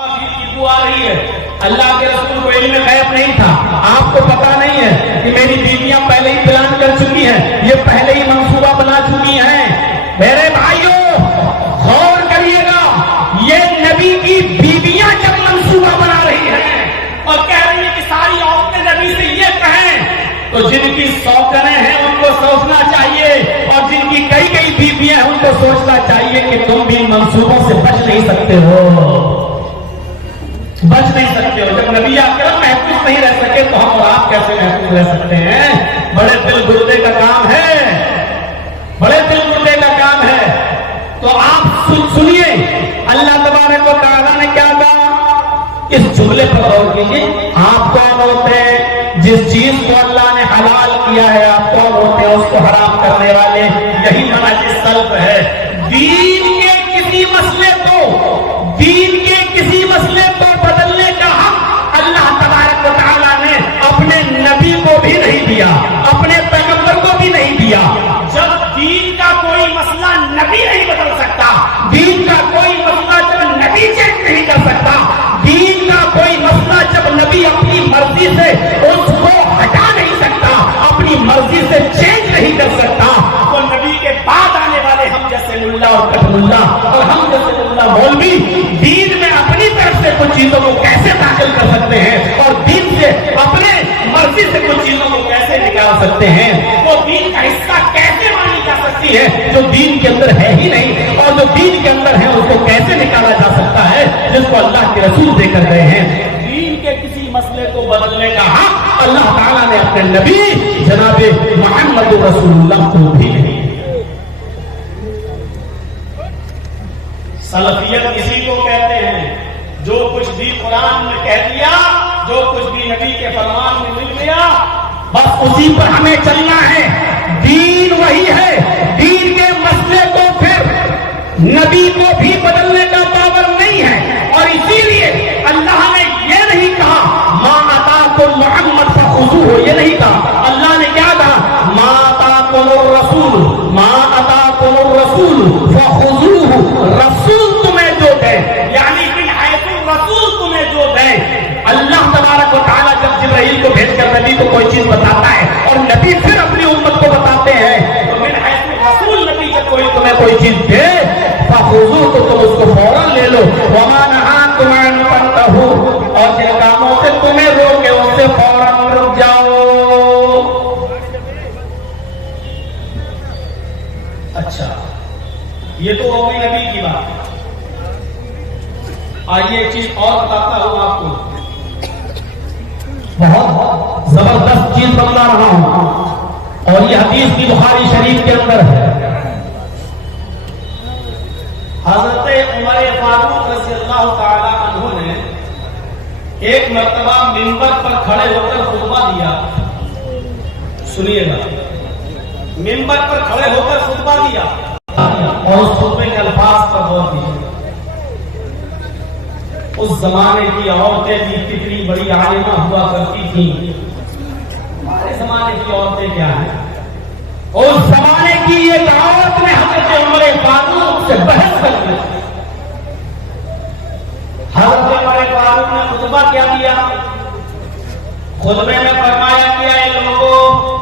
بو آ رہی ہے. اللہ کے رسول کو علم غیب نہیں تھا. آپ کو پتا نہیں ہے کہ میری بیویاں پہلے ہی پلان کر چکی ہیں, یہ پہلے ہی منصوبہ بنا چکی ہیں. میرے بھائیوں غور کریے گا, یہ نبی کی بیویاں جب منصوبہ بنا رہی ہیں اور کہہ رہی ہیں کہ ساری عورتیں نبی سے یہ کہیں, تو جن کی سوکریں ہیں ان کو سوچنا چاہیے, اور جن کی کئی کئی بیویاں ہیں ان کو سوچنا چاہیے کہ تم بھی منصوبوں سے بچ نہیں سکتے ہو, بچ نہیں سکتے ہو. جب نبی اکرم محفوظ نہیں رہ سکے تو ہم اور آپ کیسے محفوظ رہ سکتے ہیں؟ بڑے دل گردے کا کام ہے, بڑے دل گردے کا کام ہے. تو آپ سنیے اللہ تبارک و تعالیٰ نے کیا کہا, اس جملے پر غور کیجیے. آپ کون ہوتے ہیں؟ جس چیز کو اللہ نے حلال کیا ہے آپ کون ہوتے ہیں اس کو حرام کرنے والے. یہی منہج سلف ہے. دین کے کسی مسئلے کو بدلنے کا حق اللہ تبارک و تعالیٰ نے اپنے نبی کو بھی نہیں دیا, اپنے پیغمبر کو بھی نہیں دیا. جب دین کا کوئی مسئلہ نبی نہیں بدل سکتا, دین کا کوئی مسئلہ جب نبی چینج نہیں کر سکتا, دین کا کوئی مسئلہ جب نبی اپنی مرضی سے اس کو ہٹا نہیں سکتا, اپنی مرضی سے چینج نہیں کر سکتا, تو نبی کے بعد آنے والے ہم جیسے ملا اور کٹ ملا اور ہم جیسے ملا مولوی دین میں اپنی طرف سے کچھ چیزوں کو کیسے داخل کر سکتے ہیں اور دین سے اپنے مرضی سے کچھ چیزوں کو کیسے نکال سکتے ہیں, وہ دین کا حصہ کیسے مانی جا سکتی ہے جو دین کے اندر ہے ہی نہیں, اور جو دین کے اندر ہے اس کو کیسے نکالا جا سکتا ہے جس کو اللہ کے رسول دے کر گئے ہیں. دین کے کسی مسئلے کو بدلنے کا حق اللہ تعالیٰ نے اپنے نبی جناب محمد رسول اللہ کو بھی نہیں. سلفیت اسی کو کہتے ہیں جو کچھ بھی قرآن میں کہہ دیا, جو کچھ بھی نبی کے فرمان میں مل گیا, بس اسی پر ہمیں چلنا ہے. دین وہی ہے, دین کے مسئلے کو پھر نبی کو بھی بدلنے کا پاور نہیں ہے. اور اسی لیے اللہ نے یہ نہیں کہا ما آتاکم محمد فخذوہ, یہ نہیں کہا. اللہ نے کیا کہا, ما آتاکم الرسول, ما آتاکم الرسول فخذوہ, رسول تمہیں جو دے, یعنی رسول تمہیں جو دے. اللہ تبارک و تعالیٰ جب جبرائیل کو بھیج کر نبی کو کوئی چیز بتاتا ہے اور نبی پھر اپنی امت کو بتاتے ہیں, تو من حیث رسول نبی جب کوئی تمہیں کوئی چیز دے فخذوہ, تو تم اس کو فوراً لے لو. وما نہاکم عنہ فانتہوا, اور جن کاموں سے تمہیں روکے اس سے فوراً رک جاؤ. اچھا, یہ تو ہو گئی نبی کی بات. آئیے ایک چیز اور بتاتا ہوں آپ کو, بہت زبردست چیز بتا رہا ہوں, اور یہ حدیث کی بخاری شریف کے اندر ہے. حضرت عمر فاروق رضی اللہ تعالی عنہ نے ایک مرتبہ منبر پر کھڑے ہو کر خطبہ دیا. سنیے گا, منبر پر کھڑے ہو کر خطبہ دیا اور اس خطبے کے الفاظ پر غور کیجیے. اس زمانے کی عورتیں بھی کتنی بڑی عالمہ ہوا کرتی تھیں, ہمارے زمانے کی عورتیں کیا ہیں. اس زمانے کی ایک عورت نے حضرت عمر فاروق سے بحث کر دی. حضرت عمر فاروق نے خطبہ کیا دیا, خطبے میں فرمایا کہ اے لوگوں,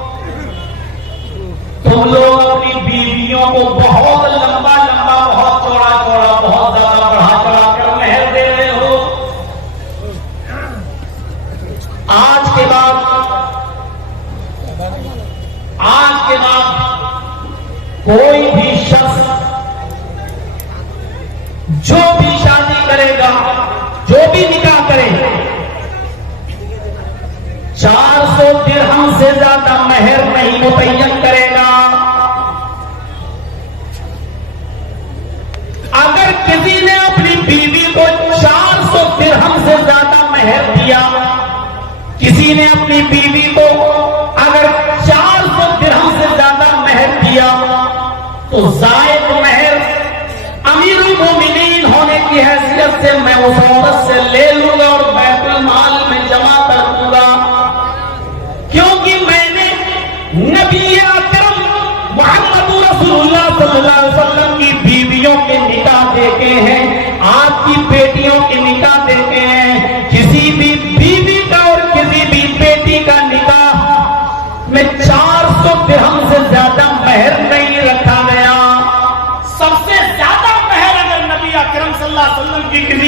تم لوگ اپنی بیویوں کو بہت لمبا لمبا, بہت چوڑا چوڑا, بہت زیادہ بڑھا چڑھا کر مہر دے رہے ہو. آج کے بعد کوئی بھی شخص جو بھی شادی کرے گا, جو بھی نکاح کرے, 400 درہم سے زیادہ مہر نہیں متعین کرے گا. اگر کسی نے اپنی بیوی کو 400 درہم سے زیادہ مہر دیا, کسی نے اپنی بیوی کو اگر 400 درہم سے زیادہ مہر دیا, تو زائد مہر امیر المومنین ہونے کی حیثیت سے میں اس عورت سے لے لوں گا اور بیت المال میں جمع کر دوں گا, کیونکہ میں نے نبی اکرم محمد رسول اللہ صلی اللہ علیہ وسلم کی بیویوں کے نکاح دیکھے ہیں, آپ کی بیٹیوں کے نکاح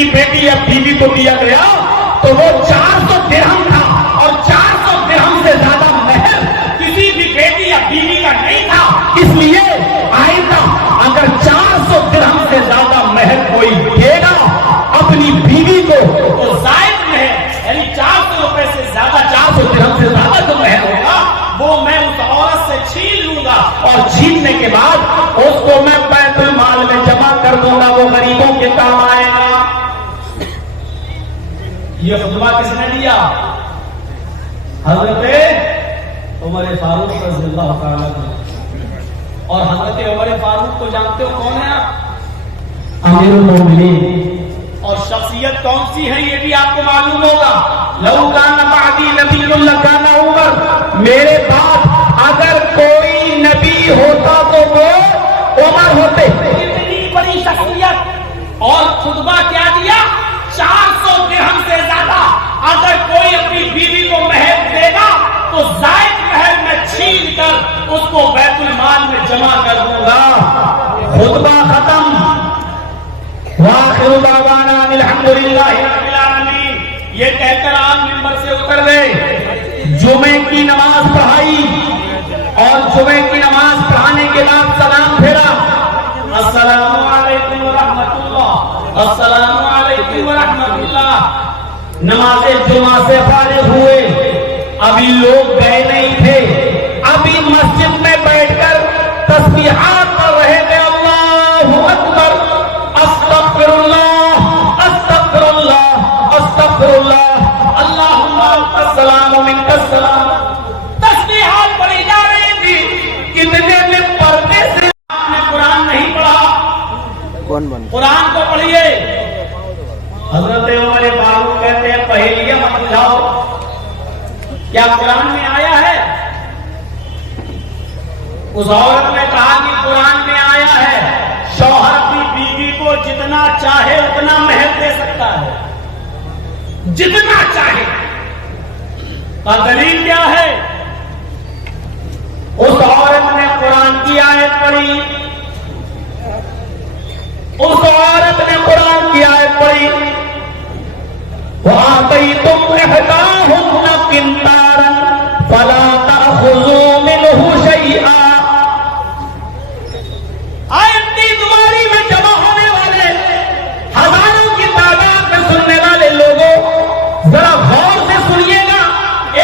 میری بیٹی یا بیوی کو دیا گیا تو وہ 400 درہم تھا، اور 400 درہم سے زیادہ مہر کسی بھی بیٹی یا بیوی کا نہیں تھا. اس لیے آئندہ اگر 400 درہم سے زیادہ مہر کوئی دے گا اپنی بیوی کو تو زائد مہر، یعنی 400 روپے سے زیادہ، 400 درہم سے زیادہ جو مہر ہوگا وہ میں اس عورت سے چھین لوں گا، اور چھیننے کے بعد اس کو میں بیت المال میں جمع کر دوں گا، وہ غریبوں کے کام آئے گا. یہ خطبہ کس نے دیا؟ حضرت عمر فاروق رضی اللہ تعالیٰ عنہ. اور حضرت عمر فاروق کو جانتے ہو کون ہے آپ؟ امیر المومنین. اور شخصیت کون سی ہے یہ بھی آپ کو معلوم ہوگا. لو کان بعدی نبی لکان عمر، میرے بعد اگر کوئی نبی ہوتا تو وہ عمر ہوتے. اتنی بڑی شخصیت، اور خطبہ کیا دیا؟ 400 درہم سے زیادہ اگر کوئی اپنی بیوی کو مہر دے گا تو زائد مہر میں چھین کر اس کو بیت المال میں جمع کر دوں گا. خطبہ ختم. وآخر دعوانا الحمدللہ رب العالمین. یہ کہہ کر آپ ممبر سے اتر گئے، جمعے کی نماز پڑھائی، اور جمعے کی نماز پڑھانے کے بعد سلام پھیرا. السلام علیکم ورحمۃ اللہ، السلام علیکم ورحمۃ اللہ. نماز جمعہ سے فارغ ہوئے، ابھی لوگ گئے نہیں تھے، ابھی مسجد میں بیٹھ کر تسبیحات پڑھ رہے تھے. اللہ اکبر، استغفر اللہ، استغفر اللہ، استغفر اللہ، اللہم انت السلام و منک السلام. تسبیحات پڑھی جا رہی تھی. کتنے میں پڑھنے سے آپ نے قرآن نہیں پڑھا؟ قرآن کو پڑھیے. حضرت عمر فاروق کہتے ہیں پہیلیاں مت بجھاؤ، کیا قرآن میں آیا ہے؟ اس عورت نے کہا کہ قرآن میں آیا ہے شوہر اپنی بیوی کو جتنا چاہے اتنا مہر دے سکتا ہے، جتنا چاہے. کا دلیل کیا ہے؟ اس عورت نے قرآن کی آیت پڑھی، اس عورت نے قرآن کی آیت پڑھی. وَآتَيْتُمْ إِحْدَاهُنَّ قِنطَارًا فَلَا تَأْخُذُوا مِنْهُ شَيْئًا. آیت تمہاری میں جمع ہونے والے ہزاروں کی تعداد میں سننے والے لوگوں ذرا غور سے سنیے گا.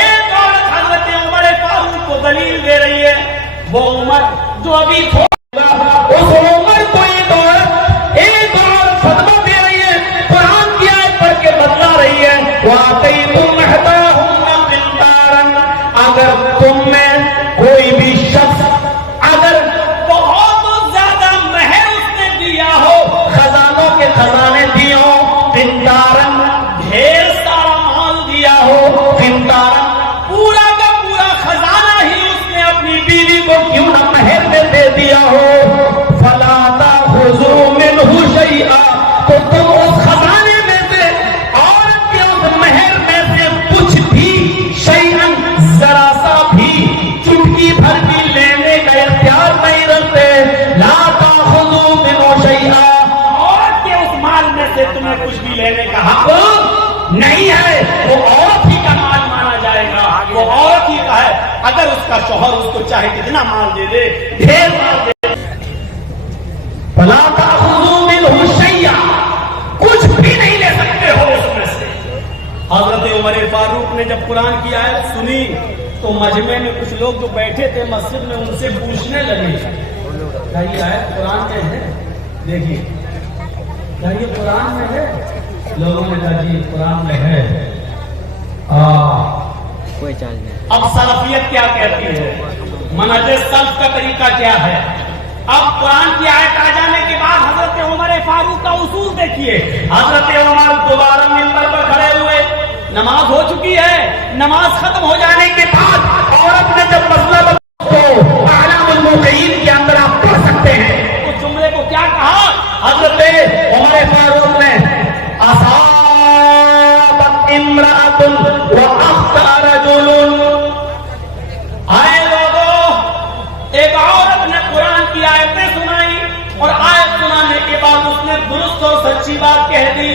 ایک عورت حضرت عمر فاروق کو دلیل دے رہی ہے، وہ عمر جو ابھی اس عمر کو ایک عورت خطبہ دے رہی ہے، قرآن کی آیت پڑھ کے بتلا رہی ہے. وَآتَيْتُمْ إِحْدَاهُنَّ قِنطَارًا. اگر تم میں کوئی بھی شخص اگر بہت زیادہ مہر اس نے دیا ہو، خزانوں کے خزانے دیے ہو، قنطاراً ڈھیر سارا مال دیا ہو، قنطاراً پورا کا پورا خزانہ ہی اس نے اپنی بیوی کو کیوں نہ مہر میں دے دیا ہو، فَلَا تَأْخُذُوا مِنْهُ شَيْئًا. تو تم اس خزانے میں سے، عورت کے اس مہر میں سے کچھ بھی، شیئاً ذرا سا بھی، چٹکی بھر بھی لینے کا اختیار نہیں رکھتے. لا تأخذوا منه شيئا. عورت کے اس مال میں سے تمہیں کچھ بھی لینے کا حق نہیں ہے، وہ عورت ہی کا مال مانا جائے گا، وہ عورت ہی کا ہے. اگر اس کا شوہر اس کو چاہے کتنا مال دے دے، ڈھیر مال دے دے. فلا تأخذوا منه شيئا. کچھ بھی نہیں لے سکتے ہو اس میں سے. حضرت عمر فاروق نے جب قرآن کی آیت سنی تو مجمع میں کچھ لوگ جو بیٹھے تھے مسجد میں ان سے پوچھنے لگے کیا یہ آیت قرآن میں ہے؟ دیکھیے کیا یہ قرآن میں ہے؟ لوگوں نے کہا جی قرآن میں ہے. کوئی چارج نہیں. اب سلفیت کیا کہتی ہے، منہج سلف کا طریقہ کیا ہے؟ اب قرآن کی آیت آ جانے کے بعد حضرت عمر فاروق کا اصول دیکھیے. حضرت عمر دوبارہ منبر پر کھڑے ہوئے، نماز ہو چکی ہے، نماز ختم ہو جانے کے بعد عورت نے جب مسئلہ تو اعلام الموقعین کے اندر آپ پڑھ سکتے ہیں اس جملے کو کیا کہا. حضرت عمر فاروق نے اصابت امرأۃ واخطأ رجل. آئے لوگوں، ایک عورت نے قرآن کی آیتیں سنائی اور آیت سنانے کے بعد اس نے درست اور سچی بات کہہ دی.